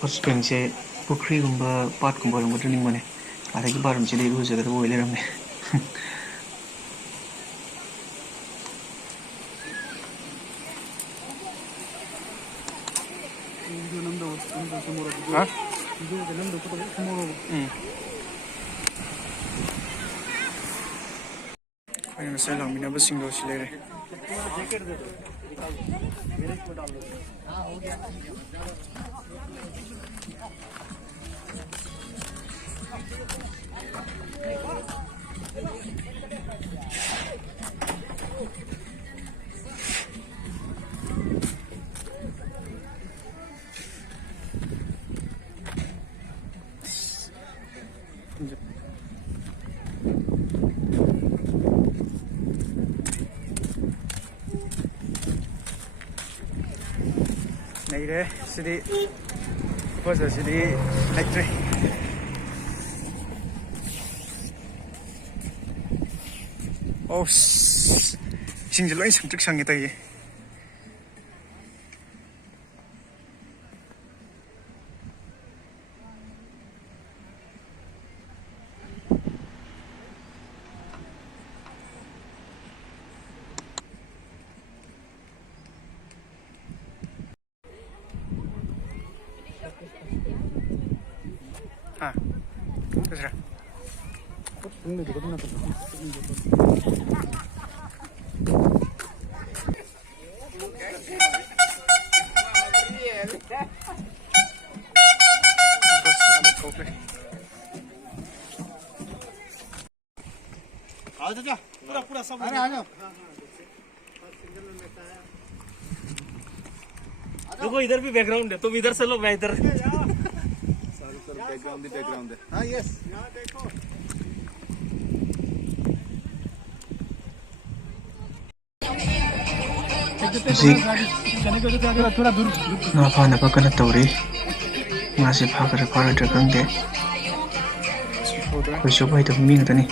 hot spring se pukri gumba pat gumba rum training mane are ki barum chile ru jaga wo ile ramme ha ayna sai lang mina basing do chile re này đấy, sẽ đi bao giờ sẽ đi lạch rồi. Oh, xin lỗi sắm trước sang người ta vậy. Ah, terserah. Ini juga benar benar. Bos ada kopi. आओ चाचा पूरा पूरा सब अरे आ जाओ देखो इधर भी background है तुम इधर से लो मैं इधर बैकग्राउंड है हाँ यस यहाँ देखो ना फाना पकना तौरी मासे फाकर फारा ड्रगंग दे कोई शोभाई तो मिंग तनी